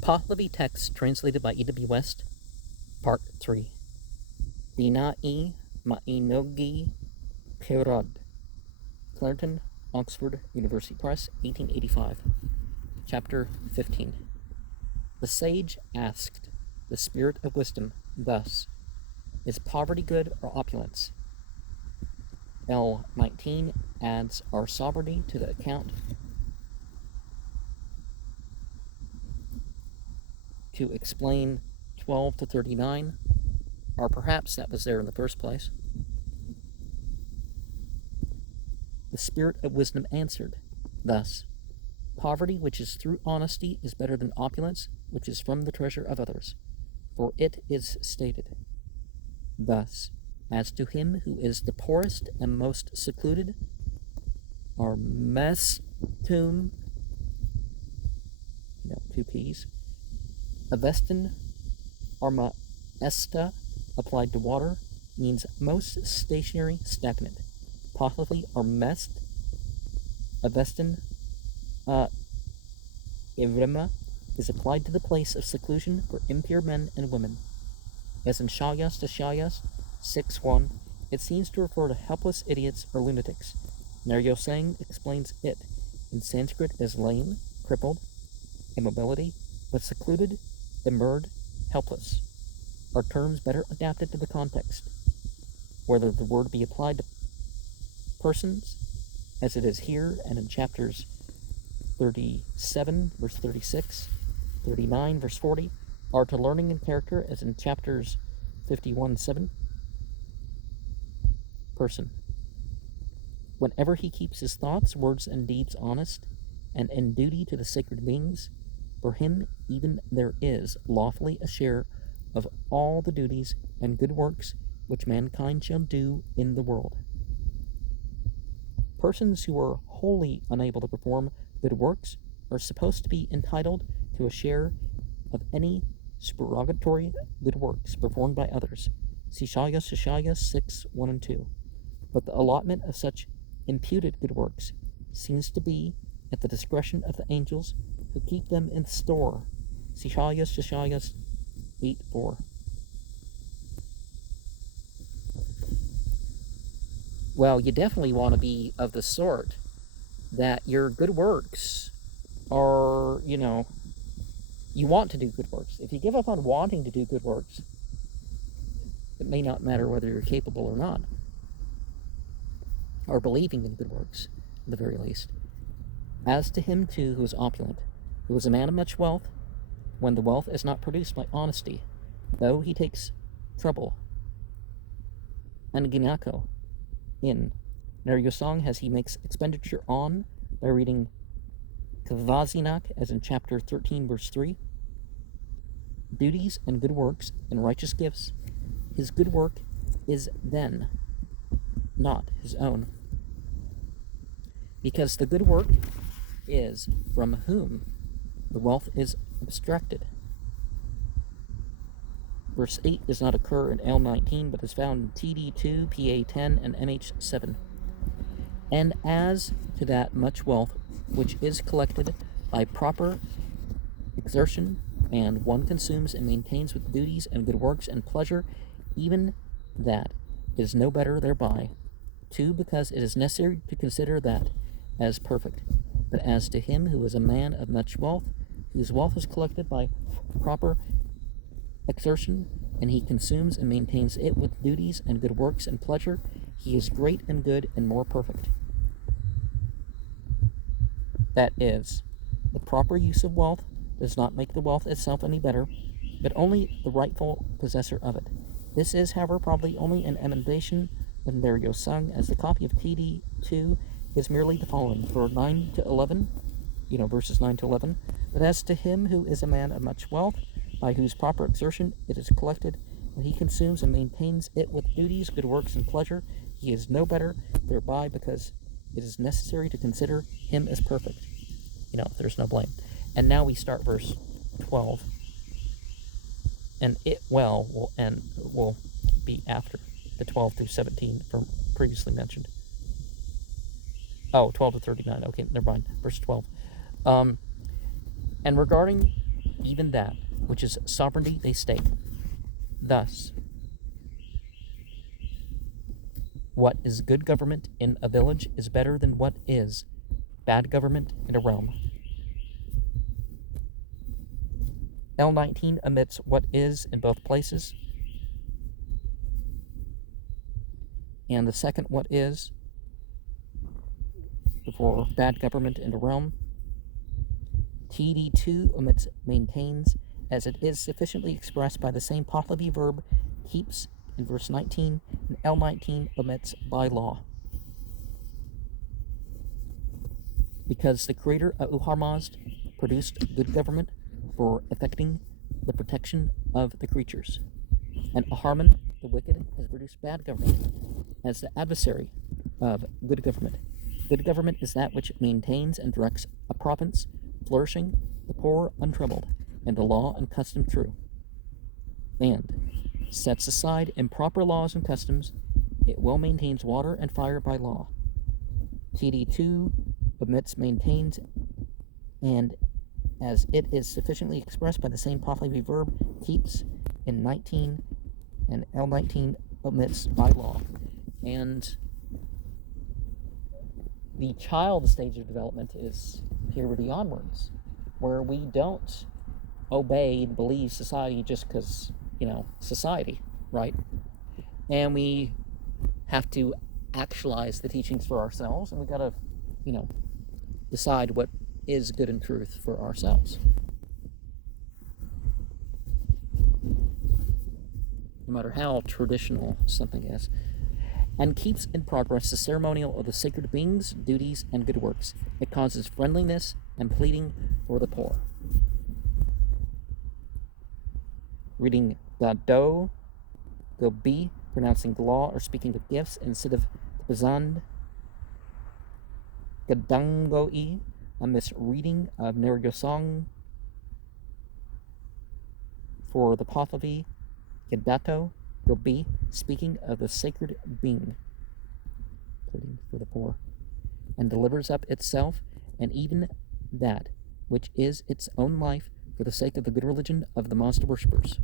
Pahlavi text translated by E.W. West, Part 3. Dinai Mainogi Khirad, Clarendon, Oxford University Press, 1885. Chapter 15. The sage asked the spirit of wisdom thus, is poverty good or opulence? L. 19 adds our sovereignty to the account to explain 12 to 39, or perhaps that was there in the first place. The spirit of wisdom answered thus, poverty which is through honesty is better than opulence which is from the treasure of others, for it is stated thus, as to him who is the poorest and most secluded, or mestum, 2 P's, avestin, or maesta, applied to water, means most stationary, stagnant. Pahlavi or mest, avestin, evrima, is applied to the place of seclusion for impure men and women. As in Shayas to Shayas 6.1, it seems to refer to helpless idiots or lunatics. Naryosang explains it in Sanskrit as lame, crippled, immobility, but secluded, immured, helpless, are terms better adapted to the context, whether the word be applied to persons, as it is here and in chapters 37, verse 36, 39, verse 40, or to learning and character, as in chapters 51:7, person. Whenever he keeps his thoughts, words, and deeds honest, and in duty to the sacred beings, for him even there is lawfully a share of all the duties and good works which mankind shall do in the world. Persons who are wholly unable to perform good works are supposed to be entitled to a share of any supererogatory good works performed by others. See Shayas 6:1 and 2. But the allotment of such imputed good works seems to be at the discretion of the angels who keep them in store. See Shayas 8:4. Well, you definitely want to be of the sort that your good works are, you want to do good works. If you give up on wanting to do good works, it may not matter whether you're capable or not, or believing in good works, at the very least. As to him, too, who is opulent, who is a man of much wealth, when the wealth is not produced by honesty, though he takes trouble. And Ginako, in Naryosang, as he makes expenditure on, by reading Kvazinak, as in chapter 13, verse 3, duties and good works and righteous gifts, his good work is then not his own, because the good work is from whom the wealth is abstracted. Verse 8 does not occur in L19, but is found in TD2, PA10, and MH7. And as to that much wealth which is collected by proper exertion, and one consumes and maintains with duties and good works and pleasure, even that is no better thereby. 2, because it is necessary to consider that as perfect. But as to him who is a man of much wealth, whose wealth is collected by proper exertion, and he consumes and maintains it with duties and good works and pleasure, he is great and good and more perfect. That is, the proper use of wealth does not make the wealth itself any better, but only the rightful possessor of it. This is, however, probably only an emendation of Naryosang, as the copy of TD2 is merely the following, for 9 to 11, verses 9 to 11. But as to him who is a man of much wealth, by whose proper exertion it is collected, and he consumes and maintains it with duties, good works, and pleasure, he is no better thereby, because it is necessary to consider him as perfect. There's no blame. And now we start verse 12. And it will be after the 12 through 17 from previously mentioned. 12 to 39. Okay, never mind. Verse 12. And regarding even that which is sovereignty they state. Thus, what is good government in a village is better than what is bad government in a realm. L19 omits what is in both places, and the second what is for bad government in a realm. TD2 omits maintains, as it is sufficiently expressed by the same Pahlavi verb keeps in verse 19, and L19 omits by law. Because the creator Ahurmazd produced good government for effecting the protection of the creatures, and Ahriman, the wicked, has produced bad government as the adversary of good government. Good government is that which maintains and directs a province flourishing, the poor untroubled, and the law and custom true, and sets aside improper laws and customs. It well maintains water and fire by law. TD2 omits maintains, and as it is sufficiently expressed by the same Pahlavi verb keeps in 19, and L19 omits by law. And the child stage of development is puberty onwards, where we don't obey and believe society just because, society, right? And we have to actualize the teachings for ourselves, and we gotta, decide what is good and truth for ourselves. No matter how traditional something is. And keeps in progress the ceremonial of the sacred beings, duties, and good works. It causes friendliness and pleading for the poor. Reading Gado, Gobi, pronouncing the law or speaking of gifts instead of Bazand. Gadangoi, a misreading of Nergosong for the Pahlavi. Gadato, Gobi, speaking of the sacred being, pleading for the poor, and delivers up itself and even that which is its own life for the sake of the good religion of the Mazda worshippers.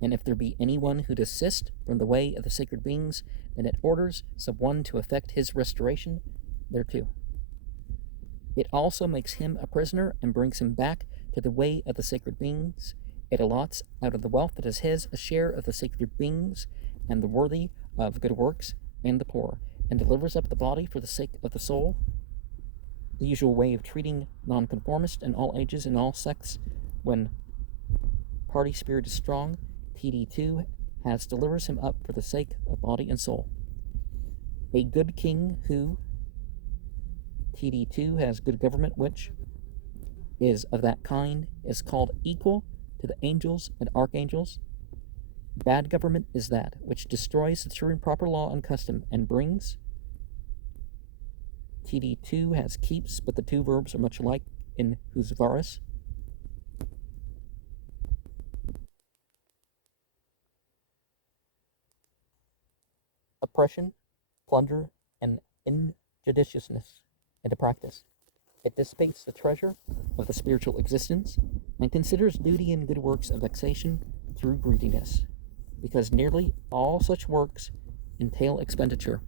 And if there be anyone who desist from the way of the sacred beings, then it orders some one to effect his restoration thereto. It also makes him a prisoner and brings him back to the way of the sacred beings. It allots out of the wealth that is his a share of the sacred beings and the worthy of good works and the poor, and delivers up the body for the sake of the soul. The usual way of treating nonconformists in all ages and all sects when party spirit is strong. TD2 delivers him up for the sake of body and soul. A good king who, TD2 has good government which is of that kind, is called equal to the angels and archangels. Bad government is that which destroys the true and proper law and custom and brings. TD2 has keeps, but the two verbs are much alike in Husvarus. Oppression, plunder, and injudiciousness into practice. It dissipates the treasure of the spiritual existence and considers duty and good works a vexation through greediness, because nearly all such works entail expenditure.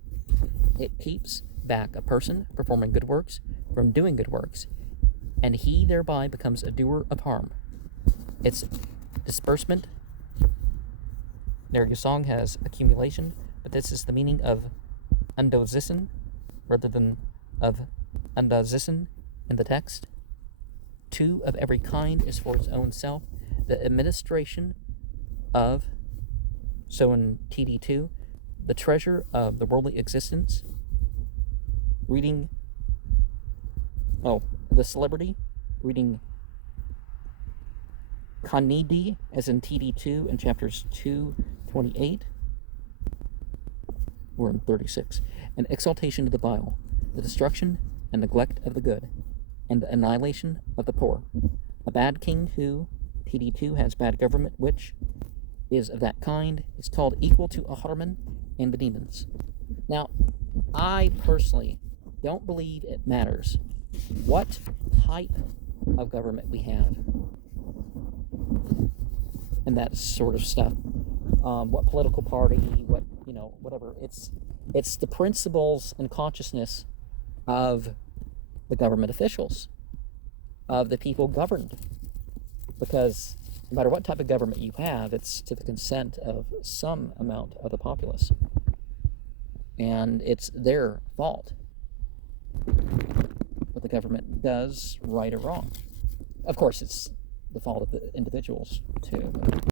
It keeps back a person performing good works from doing good works, and he thereby becomes a doer of harm. Its disbursement, Nergusong has accumulation, but this is the meaning of undozisen rather than of undozisen in the text. Two of every kind is for its own self. The administration of, so in TD2, the treasure of the worldly existence. Reading, the celebrity, reading Kanidi as in TD2 in chapters 2:28. We're in 36. An exaltation of the vile, the destruction and neglect of the good, and the annihilation of the poor. A bad king who, TD2, has bad government, which is of that kind, is called equal to Ahriman and the demons. Now, I personally don't believe it matters what type of government we have, and that sort of stuff. What political party, what, whatever. It's the principles and consciousness of the government officials, of the people governed. Because no matter what type of government you have, it's to the consent of some amount of the populace. And it's their fault what the government does, right or wrong. Of course, it's the fault of the individuals, too.